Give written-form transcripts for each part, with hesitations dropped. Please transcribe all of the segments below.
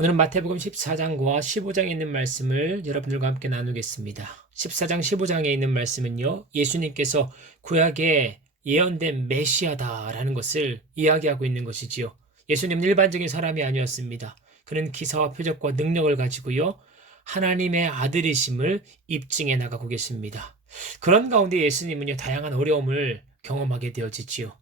오늘은 마태복음 14장과 15장에 있는 말씀을 여러분들과 함께 나누겠습니다. 14장 15장에 있는 말씀은요, 예수님께서 구약에 예언된 메시아다라는 것을 이야기하고 있는 것이지요. 예수님은 일반적인 사람이 아니었습니다. 그는 기사와 표적과 능력을 가지고요, 하나님의 아들이심을 입증해 나가고 계십니다. 그런 가운데 예수님은요, 다양한 어려움을 경험하게 되어지지요.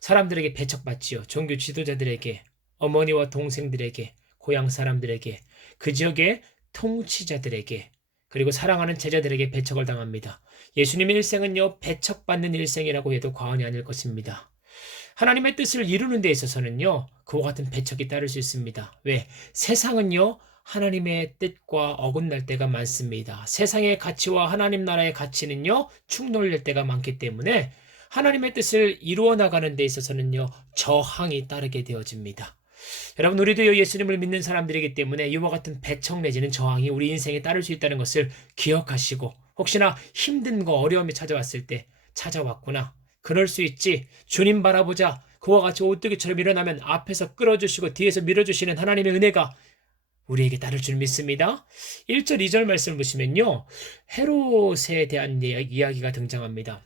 사람들에게 배척받지요. 종교 지도자들에게, 어머니와 동생들에게, 고향 사람들에게, 그 지역의 통치자들에게, 그리고 사랑하는 제자들에게 배척을 당합니다. 예수님의 일생은요, 배척받는 일생이라고 해도 과언이 아닐 것입니다. 하나님의 뜻을 이루는 데 있어서는요, 그와 같은 배척이 따를 수 있습니다. 왜? 세상은요, 하나님의 뜻과 어긋날 때가 많습니다. 세상의 가치와 하나님 나라의 가치는요, 충돌될 때가 많기 때문에 하나님의 뜻을 이루어 나가는 데 있어서는요, 저항이 따르게 되어집니다. 여러분, 우리도 예수님을 믿는 사람들이기 때문에 이와 같은 배척 내지는 저항이 우리 인생에 따를 수 있다는 것을 기억하시고, 혹시나 힘든 거 어려움이 찾아왔을 때 찾아왔구나, 그럴 수 있지, 주님 바라보자, 그와 같이 오뚜기처럼 일어나면 앞에서 끌어주시고 뒤에서 밀어주시는 하나님의 은혜가 우리에게 따를 줄 믿습니다. 1절 2절 말씀을 보시면요, 헤롯에 대한 이야기가 등장합니다.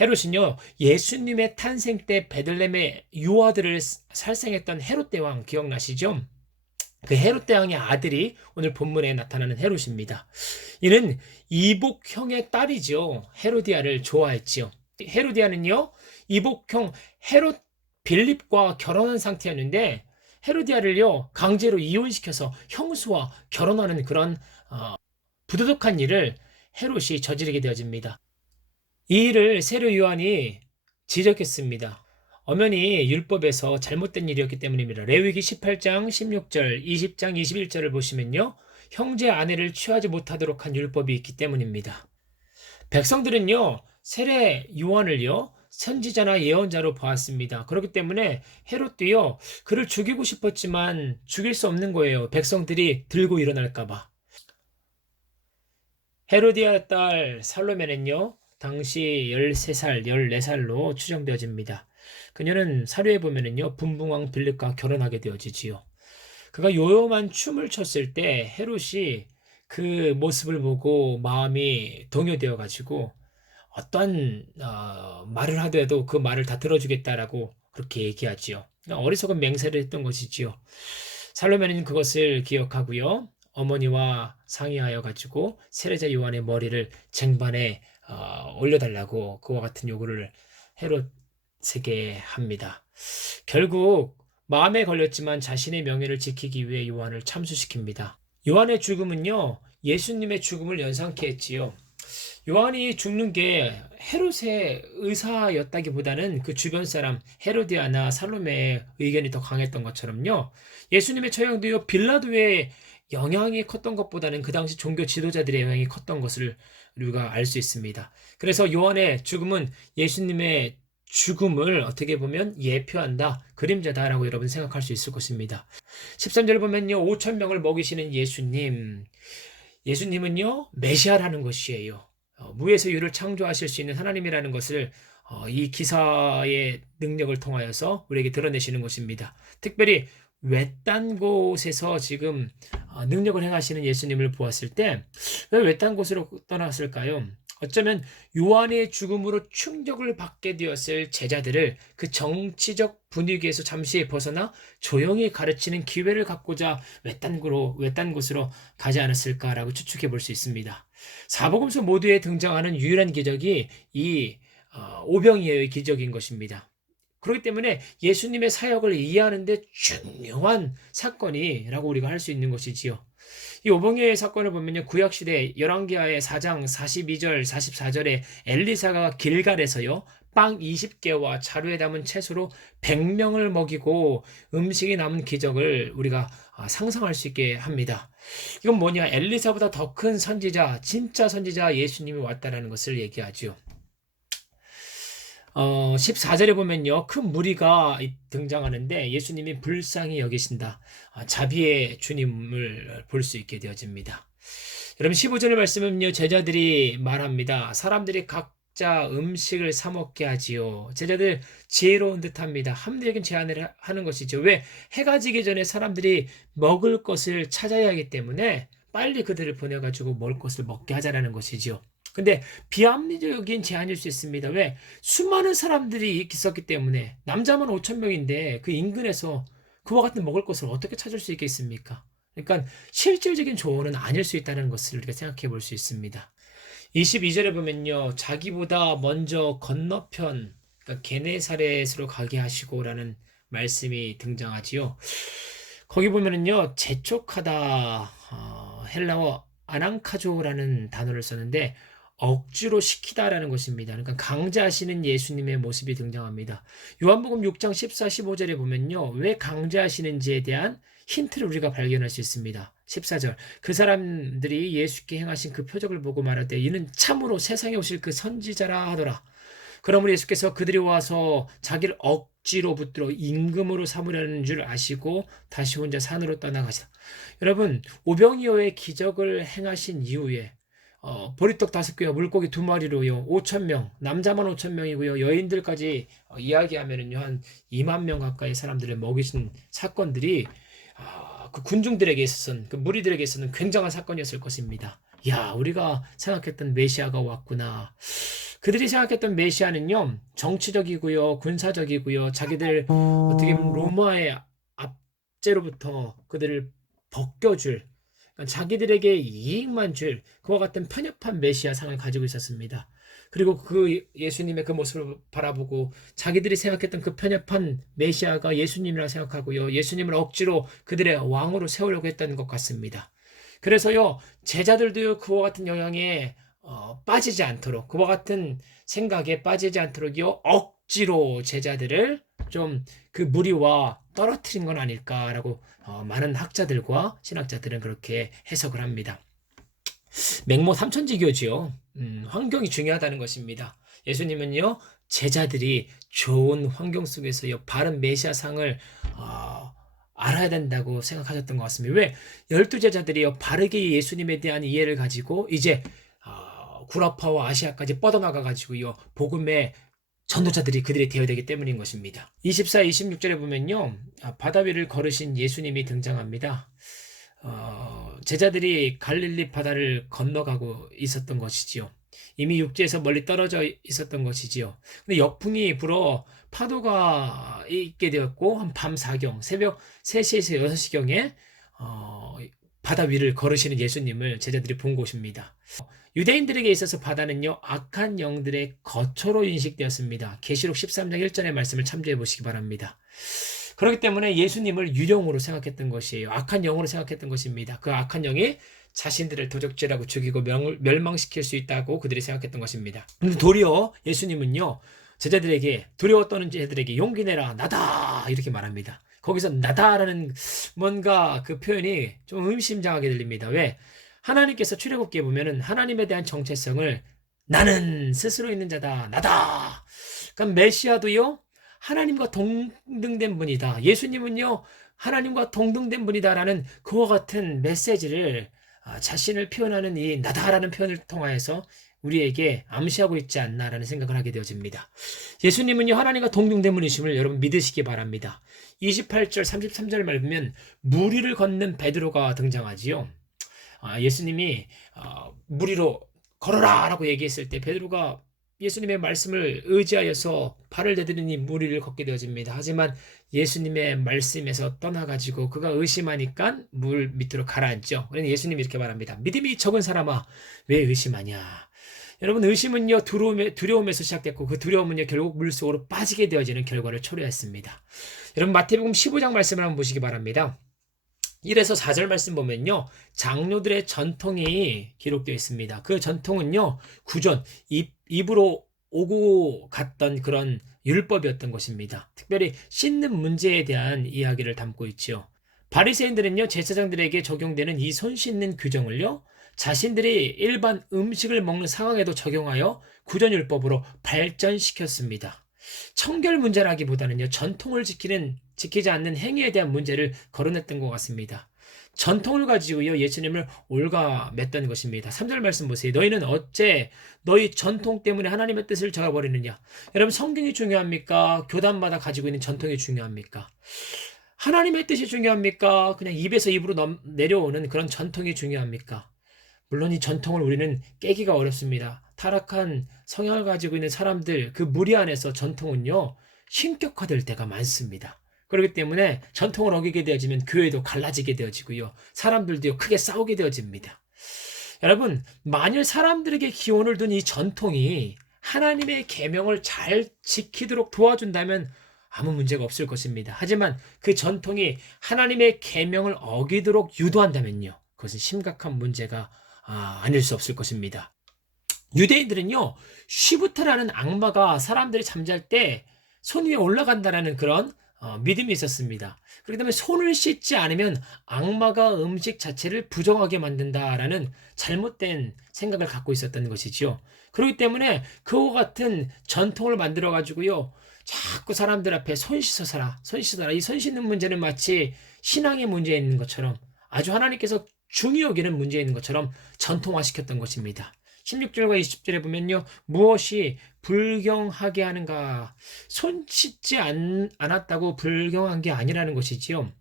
헤롯은요, 예수님의 탄생 때 베들레헴의 유아들을 살생했던 헤롯 대왕 기억나시죠? 그 헤롯 대왕의 아들이 오늘 본문에 나타나는 헤롯입니다. 이는 이복형의 딸이죠. 헤로디아를 좋아했지요. 헤로디아는요, 이복형 헤롯 빌립과 결혼한 상태였는데 헤로디아를요, 강제로 이혼시켜서 형수와 결혼하는 그런 부도덕한 일을 헤롯이 저지르게 되어집니다. 이 일을 세례 요한이 지적했습니다. 엄연히 율법에서 잘못된 일이었기 때문입니다. 레위기 18장 16절, 20장 21절을 보시면요, 형제 아내를 취하지 못하도록 한 율법이 있기 때문입니다. 백성들은요, 세례 요한을요, 선지자나 예언자로 보았습니다. 그렇기 때문에 헤롯도요, 그를 죽이고 싶었지만 죽일 수 없는 거예요. 백성들이 들고 일어날까봐. 헤로디아 딸 살로메는요, 당시 13살, 14살로 추정되어집니다. 그녀는 사료에 보면은요, 분봉왕 빌립과 결혼하게 되어지지요. 그가 요염한 춤을 췄을 때 헤롯이 그 모습을 보고 마음이 동요되어 가지고 어떤 말을 하더라도 그 말을 다 들어주겠다라고 그렇게 얘기하지요. 어리석은 맹세를 했던 것이지요. 살로메는 그것을 기억하고요, 어머니와 상의하여 가지고 세례자 요한의 머리를 쟁반에 올려달라고 그와 같은 요구를 헤롯에게 합니다. 결국 마음에 걸렸지만 자신의 명예를 지키기 위해 요한을 참수시킵니다. 요한의 죽음은요, 예수님의 죽음을 연상케 했지요. 요한이 죽는 게 헤롯의 의사였다기보다는 그 주변 사람 헤로디아나 살로메의 의견이 더 강했던 것처럼요, 예수님의 처형도요, 빌라도의 영향이 컸던 것보다는 그 당시 종교 지도자들의 영향이 컸던 것을 우리가 알 수 있습니다. 그래서 요한의 죽음은 예수님의 죽음을 어떻게 보면 예표한다, 그림자다라고 여러분 생각할 수 있을 것입니다. 13절 보면요, 5천 명을 먹이시는 예수님은요, 메시아라는 것이에요. 무에서 유를 창조하실 수 있는 하나님이라는 것을 이 기사의 능력을 통하여서 우리에게 드러내시는 것입니다. 특별히 외딴 곳에서 지금 능력을 행하시는 예수님을 보았을 때 왜 외딴 곳으로 떠났을까요? 어쩌면 요한의 죽음으로 충격을 받게 되었을 제자들을 그 정치적 분위기에서 잠시 벗어나 조용히 가르치는 기회를 갖고자 외딴 곳으로 가지 않았을까라고 추측해 볼 수 있습니다. 사복음서 모두에 등장하는 유일한 기적이 이 오병이어의 기적인 것입니다. 그렇기 때문에 예수님의 사역을 이해하는 데 중요한 사건이라고 우리가 할 수 있는 것이지요. 이 오병이어의 사건을 보면요, 구약시대 열왕기하의 4장 42절 44절에 엘리사가 길갈에서요, 빵 20개와 자루에 담은 채소로 100명을 먹이고 음식이 남은 기적을 우리가 상상할 수 있게 합니다. 이건 뭐냐, 엘리사보다 더 큰 선지자, 진짜 선지자 예수님이 왔다라는 것을 얘기하죠. 14절에 보면요, 큰 무리가 등장하는데 예수님이 불쌍히 여기신다, 자비의 주님을 볼 수 있게 되어집니다. 여러분, 15절의 말씀은요, 제자들이 말합니다. 사람들이 각 각자 음식을 사 먹게 하지요. 제자들 지혜로운 듯합니다. 합리적인 제안을 하는 것이죠. 왜? 해가 지기 전에 사람들이 먹을 것을 찾아야 하기 때문에 빨리 그들을 보내가지고 먹을 것을 먹게 하자라는 것이지요. 근데 비합리적인 제안일 수 있습니다. 왜? 수많은 사람들이 있었기 때문에 남자만 5천 명인데 그 인근에서 그와 같은 먹을 것을 어떻게 찾을 수 있겠습니까? 그러니까 실질적인 조언은 아닐 수 있다는 것을 우리가 생각해 볼 수 있습니다. 22절에 보면요. 자기보다 먼저 건너편, 그러니까 게네사렛으로 가게 하시고라는 말씀이 등장하지요. 거기 보면은요. 재촉하다, 헬라어 아낭카조라는 단어를 썼는데 억지로 시키다라는 것입니다. 그러니까 강제하시는 예수님의 모습이 등장합니다. 요한복음 6장 14, 15절에 보면요. 왜 강제하시는지에 대한 힌트를 우리가 발견할 수 있습니다. 14절. 그 사람들이 예수께 행하신 그 표적을 보고 말하되 이는 참으로 세상에 오실 그 선지자라 하더라. 그러므로 예수께서 그들이 와서 자기를 억지로 붙들어 임금으로 삼으려는 줄 아시고 다시 혼자 산으로 떠나가시다. 여러분, 오병이어의 기적을 행하신 이후에 보리떡 5개와 물고기 2마리로요. 5천 명, 남자만 5천 명이고요. 여인들까지 이야기하면은요. 한 2만 명 가까이 사람들을 먹이신 사건들이 그 군중들에게 있어서는 그 무리들에게 있어서는 굉장한 사건이었을 것입니다. 야, 우리가 생각했던 메시아가 왔구나. 그들이 생각했던 메시아는요. 정치적이고요. 군사적이고요. 자기들 어떻게 보면 로마의 압제로부터 그들을 벗겨줄 자기들에게 이익만 줄 그와 같은 편협한 메시아 상을 가지고 있었습니다. 그리고 그 예수님의 그 모습을 바라보고 자기들이 생각했던 그 편협한 메시아가 예수님이라 생각하고요. 예수님을 억지로 그들의 왕으로 세우려고 했던 것 같습니다. 그래서요, 제자들도요, 그와 같은 영향에 빠지지 않도록, 그와 같은 생각에 빠지지 않도록요, 억지로 제자들을 좀 그 무리와 떨어뜨린 건 아닐까라고 많은 학자들과 신학자들은 그렇게 해석을 합니다. 맹모 삼천지교지요. 환경이 중요하다는 것입니다. 예수님은요, 제자들이 좋은 환경 속에서요, 바른 메시아상을 알아야 된다고 생각하셨던 것 같습니다. 왜? 12제자들이요, 바르게 예수님에 대한 이해를 가지고 이제 구라파와 아시아까지 뻗어나가가지고요, 복음의 전도자들이 그들이 되어야 되기 때문인 것입니다. 24, 26절에 보면요, 바다 위를 걸으신 예수님이 등장합니다. 제자들이 갈릴리 바다를 건너가고 있었던 것이지요. 이미 육지에서 멀리 떨어져 있었던 것이지요. 근데 역풍이 불어 파도가 있게 되었고, 한 밤 4경, 새벽 3시에서 6시경에 바다 위를 걸으시는 예수님을 제자들이 본 곳입니다. 유대인들에게 있어서 바다는요, 악한 영들의 거처로 인식되었습니다. 계시록 13장 1절의 말씀을 참조해 보시기 바랍니다. 그렇기 때문에 예수님을 유령으로 생각했던 것이에요. 악한 영으로 생각했던 것입니다. 그 악한 영이 자신들을 도적질하고 죽이고 멸망시킬 수 있다고 그들이 생각했던 것입니다. 근데 도리어 예수님은요, 제자들에게 두려워 떠는 제자들에게 용기 내라 나다 이렇게 말합니다. 거기서 나다라는 뭔가 그 표현이 좀 의미심장하게 들립니다. 왜? 하나님께서 출애굽기에 보면은 하나님에 대한 정체성을 나는 스스로 있는 자다 나다. 그러니까 메시아도요 하나님과 동등된 분이다. 예수님은요 하나님과 동등된 분이다라는 그와 같은 메시지를 자신을 표현하는 이 나다라는 표현을 통하여서 우리에게 암시하고 있지 않나라는 생각을 하게 되어집니다. 예수님은요 하나님과 동등된 분이심을 여러분 믿으시기 바랍니다. 28절 33절 말보면 무리를 걷는 베드로가 등장하지요. 예수님이 무리로 걸어라 라고 얘기했을 때 베드로가 예수님의 말씀을 의지하여서 발을 내디르니 무리를 걷게 되어집니다. 하지만 예수님의 말씀에서 떠나가지고 그가 의심하니까 물 밑으로 가라앉죠. 그러니 예수님이 이렇게 말합니다. 믿음이 적은 사람아 왜 의심하냐. 여러분 의심은요 두려움에서 시작됐고 그 두려움은요 결국 물속으로 빠지게 되어지는 결과를 초래했습니다. 여러분 마태복음 15장 말씀을 한번 보시기 바랍니다. 1에서 4절 말씀 보면요. 장로들의 전통이 기록되어 있습니다. 그 전통은요. 구전, 입으로 오고 갔던 그런 율법이었던 것입니다. 특별히 씻는 문제에 대한 이야기를 담고 있죠. 바리새인들은요. 제사장들에게 적용되는 이 손 씻는 규정을요. 자신들이 일반 음식을 먹는 상황에도 적용하여 구전율법으로 발전시켰습니다. 청결 문제라기보다는요. 전통을 지키지 않는 행위에 대한 문제를 거론했던 것 같습니다. 전통을 가지고요, 예수님을 올가맸던 것입니다. 3절 말씀 보세요. 너희는 어째 너희 전통 때문에 하나님의 뜻을 저버리느냐? 여러분, 성경이 중요합니까? 교단마다 가지고 있는 전통이 중요합니까? 하나님의 뜻이 중요합니까? 그냥 입에서 입으로 내려오는 그런 전통이 중요합니까? 물론 이 전통을 우리는 깨기가 어렵습니다. 타락한 성향을 가지고 있는 사람들, 그 무리 안에서 전통은요, 신격화될 때가 많습니다. 그렇기 때문에 전통을 어기게 되어지면 교회도 갈라지게 되어지고요. 사람들도 크게 싸우게 되어집니다. 여러분, 만일 사람들에게 기원을 둔 이 전통이 하나님의 계명을 잘 지키도록 도와준다면 아무 문제가 없을 것입니다. 하지만 그 전통이 하나님의 계명을 어기도록 유도한다면요, 그것은 심각한 문제가 아닐 수 없을 것입니다. 유대인들은요, 쉬부터라는 악마가 사람들이 잠잘 때 손 위에 올라간다라는 그런 믿음이 있었습니다. 그렇기 때문에 손을 씻지 않으면 악마가 음식 자체를 부정하게 만든다라는 잘못된 생각을 갖고 있었던 것이지요. 그렇기 때문에 그와 같은 전통을 만들어 가지고요, 자꾸 사람들 앞에 손 씻어라, 손 씻어라. 이 손 씻는 문제는 마치 신앙의 문제에 있는 것처럼, 아주 하나님께서 중히 여기는 문제에 있는 것처럼 전통화시켰던 것입니다. 16절과 20절에 보면요, 무엇이 불경하게 하는가? 손 씻지 않았다고 불경한 게 아니라는 것이지요.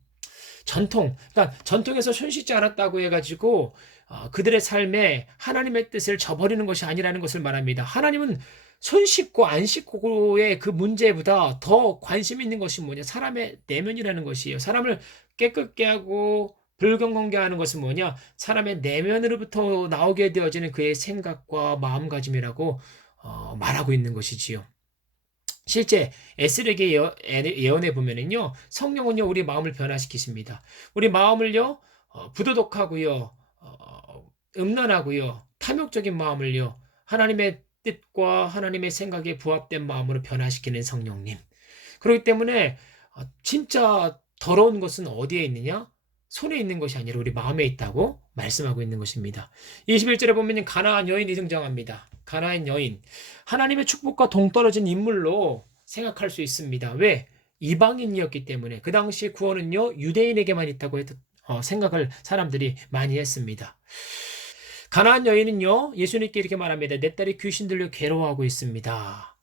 전통, 그러니까 전통에서 손 씻지 않았다고 해가지고 그들의 삶에 하나님의 뜻을 저버리는 것이 아니라는 것을 말합니다. 하나님은 손 씻고 안 씻고의 그 문제보다 더 관심 있는 것이 뭐냐? 사람의 내면이라는 것이에요. 사람을 깨끗게 하고 불경건게 하는 것은 뭐냐? 사람의 내면으로부터 나오게 되어지는 그의 생각과 마음가짐이라고 말하고 있는 것이지요. 실제 에스겔의 예언에 보면은요, 성령은요, 우리 마음을 변화시키십니다. 우리 마음을요, 부도덕하고요, 음란하고요, 탐욕적인 마음을요, 하나님의 뜻과 하나님의 생각에 부합된 마음으로 변화시키는 성령님. 그렇기 때문에 진짜 더러운 것은 어디에 있느냐? 손에 있는 것이 아니라 우리 마음에 있다고 말씀하고 있는 것입니다. 21절에 보면 가나안 여인이 등장합니다. 가나안 여인. 하나님의 축복과 동떨어진 인물로 생각할 수 있습니다. 왜? 이방인이었기 때문에. 그 당시 구원은요, 유대인에게만 있다고 생각을 사람들이 많이 했습니다. 가나안 여인은요, 예수님께 이렇게 말합니다. 내 딸이 귀신 들려 괴로워하고 있습니다.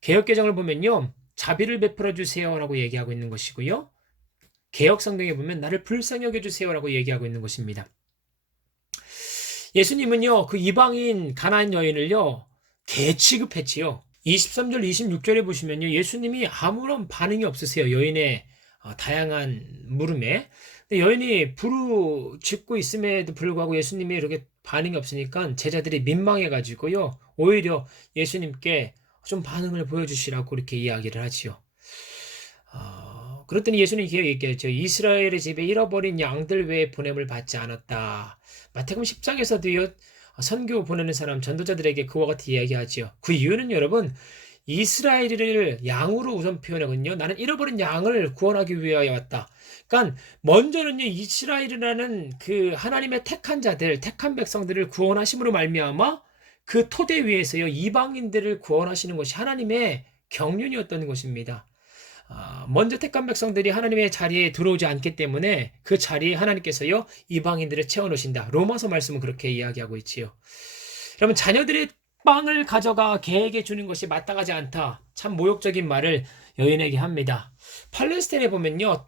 개역개정을 보면요, 자비를 베풀어 주세요라고 얘기하고 있는 것이고요. 개역 성경에 보면 나를 불쌍히 여겨주세요라고 얘기하고 있는 것입니다. 예수님은요, 그 이방인 가나안 여인을요, 개 취급했지요. 23절, 26절에 보시면요, 예수님이 아무런 반응이 없으세요. 여인의 다양한 물음에. 근데 여인이 부르짖고 있음에도 불구하고 예수님이 이렇게 반응이 없으니까 제자들이 민망해가지고요, 오히려 예수님께 좀 반응을 보여주시라고 이렇게 이야기를 하지요. 그랬더니 예수님이 이렇게 얘기했죠. 이스라엘의 집에 잃어버린 양들 외에 보냄을 받지 않았다. 마태복음 10장에서도요, 선교 보내는 사람, 전도자들에게 그와 같이 이야기하지요. 그 이유는 여러분, 이스라엘을 양으로 우선 표현하거든요. 나는 잃어버린 양을 구원하기 위하여 왔다. 그러니까 먼저는요, 이스라엘이라는 그 하나님의 택한 자들, 택한 백성들을 구원하심으로 말미암아 그 토대 위에서요, 이방인들을 구원하시는 것이 하나님의 경륜이었던 것입니다. 먼저 택한 백성들이 하나님의 자리에 들어오지 않기 때문에 그 자리에 하나님께서요, 이방인들을 채워놓으신다. 로마서 말씀은 그렇게 이야기하고 있지요. 여러분, 자녀들의 빵을 가져가 개에게 주는 것이 마땅하지 않다. 참 모욕적인 말을 여인에게 합니다. 팔레스타인에 보면요,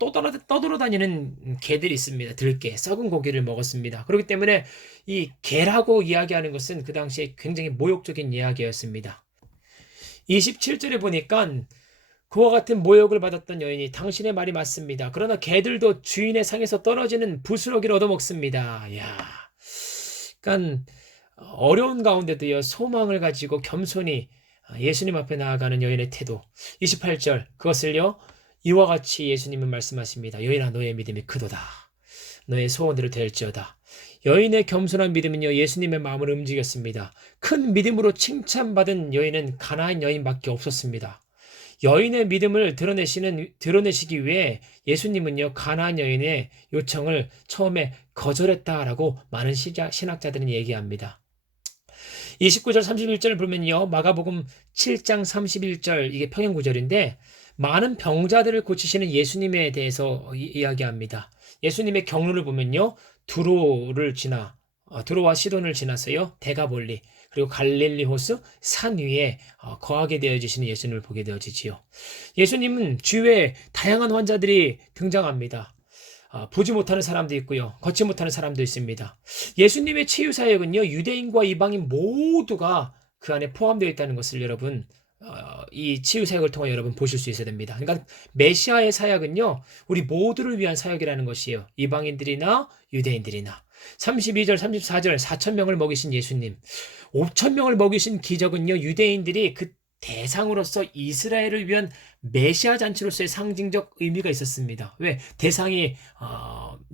떠돌아다니는 개들이 있습니다. 들개, 썩은 고기를 먹었습니다. 그렇기 때문에 이 개라고 이야기하는 것은 그 당시에 굉장히 모욕적인 이야기였습니다. 27절에 보니까 그와 같은 모욕을 받았던 여인이 당신의 말이 맞습니다. 그러나 개들도 주인의 상에서 떨어지는 부스러기를 얻어먹습니다. 야, 그러니까 어려운 가운데도요, 소망을 가지고 겸손히 예수님 앞에 나아가는 여인의 태도. 28절, 그것을요, 이와 같이 예수님은 말씀하십니다. 여인아, 너의 믿음이 크도다. 너의 소원대로 될지어다. 여인의 겸손한 믿음은요, 예수님의 마음을 움직였습니다. 큰 믿음으로 칭찬받은 여인은 가나안 여인밖에 없었습니다. 여인의 믿음을 드러내시기 위해 예수님은요, 가나안 여인의 요청을 처음에 거절했다라고 많은 신학자들은 얘기합니다. 29절 31절을 보면요, 마가복음 7장 31절, 이게 평행 구절인데 많은 병자들을 고치시는 예수님에 대해서 이야기합니다. 예수님의 경로를 보면요. 두로와 시돈을 지나서요. 데가볼리 그리고 갈릴리 호수 산 위에 거하게 되어지시는 예수님을 보게 되어지지요. 예수님은 주위에 다양한 환자들이 등장합니다. 보지 못하는 사람도 있고요. 걷지 못하는 사람도 있습니다. 예수님의 치유 사역은요. 유대인과 이방인 모두가 그 안에 포함되어 있다는 것을 여러분 이 치유 사역을 통해 여러분 보실 수 있어야 됩니다. 그러니까 메시아의 사역은요. 우리 모두를 위한 사역이라는 것이에요. 이방인들이나 유대인들이나 32절 34절 4천 명을 먹이신 예수님 5천 명을 먹이신 기적은요. 유대인들이 그 대상으로서 이스라엘을 위한 메시아 잔치로서의 상징적 의미가 있었습니다. 왜? 대상이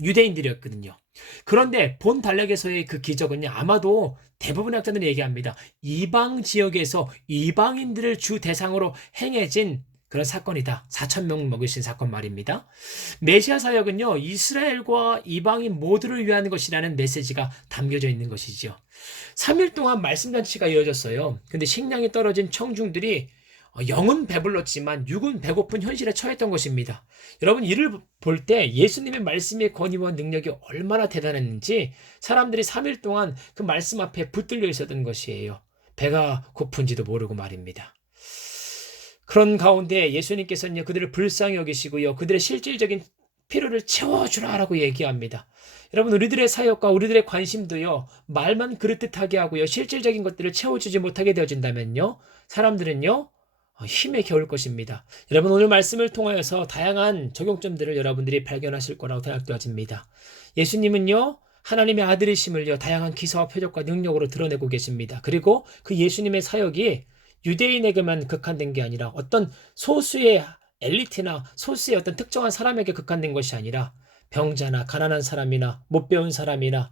유대인들이었거든요. 그런데 본 달력에서의 그 기적은요. 아마도 대부분의 학자들이 얘기합니다. 이방 지역에서 이방인들을 주 대상으로 행해진 그런 사건이다. 4천 명 먹이신 사건 말입니다. 메시아 사역은요. 이스라엘과 이방인 모두를 위한 것이라는 메시지가 담겨져 있는 것이죠. 3일 동안 말씀잔치가 이어졌어요. 근데 식량이 떨어진 청중들이 영은 배불렀지만 육은 배고픈 현실에 처했던 것입니다. 여러분 이를 볼 때 예수님의 말씀의 권위와 능력이 얼마나 대단했는지 사람들이 3일 동안 그 말씀 앞에 붙들려 있었던 것이에요. 배가 고픈지도 모르고 말입니다. 그런 가운데 예수님께서는 그들을 불쌍히 여기시고요. 그들의 실질적인 필요를 채워주라라고 얘기합니다. 여러분 우리들의 사역과 우리들의 관심도요. 말만 그럴듯하게 하고요. 실질적인 것들을 채워주지 못하게 되어진다면요. 사람들은요. 힘에 겨울 것입니다. 여러분 오늘 말씀을 통하여서 다양한 적용점들을 여러분들이 발견하실 거라고 생각되어집니다. 예수님은요. 하나님의 아들이심을요. 다양한 기사와 표적과 능력으로 드러내고 계십니다. 그리고 그 예수님의 사역이 유대인에게만 극한된 게 아니라 어떤 소수의 엘리트나 소수의 어떤 특정한 사람에게 극한된 것이 아니라 병자나 가난한 사람이나 못 배운 사람이나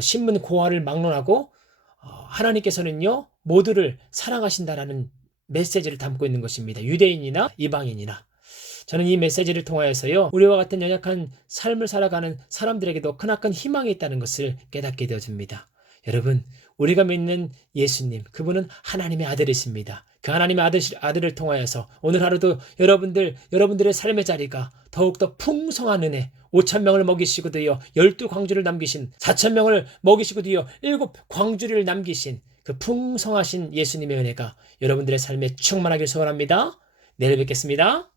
신문 고하를 막론하고 하나님께서는요. 모두를 사랑하신다라는 메시지를 담고 있는 것입니다. 유대인이나 이방인이나. 저는 이 메시지를 통하여서요. 우리와 같은 연약한 삶을 살아가는 사람들에게도 크나큰 희망이 있다는 것을 깨닫게 되어집니다. 여러분 우리가 믿는 예수님 그분은 하나님의 아들이십니다. 그 하나님의 아들을 통하여서 오늘 하루도 여러분들의 삶의 자리가 더욱더 풍성한 은혜 5천 명을 먹이시고도요 12광주를 남기신 4천 명을 먹이시고도요 7광주를 남기신 그 풍성하신 예수님의 은혜가 여러분들의 삶에 충만하길 소원합니다. 내일 뵙겠습니다.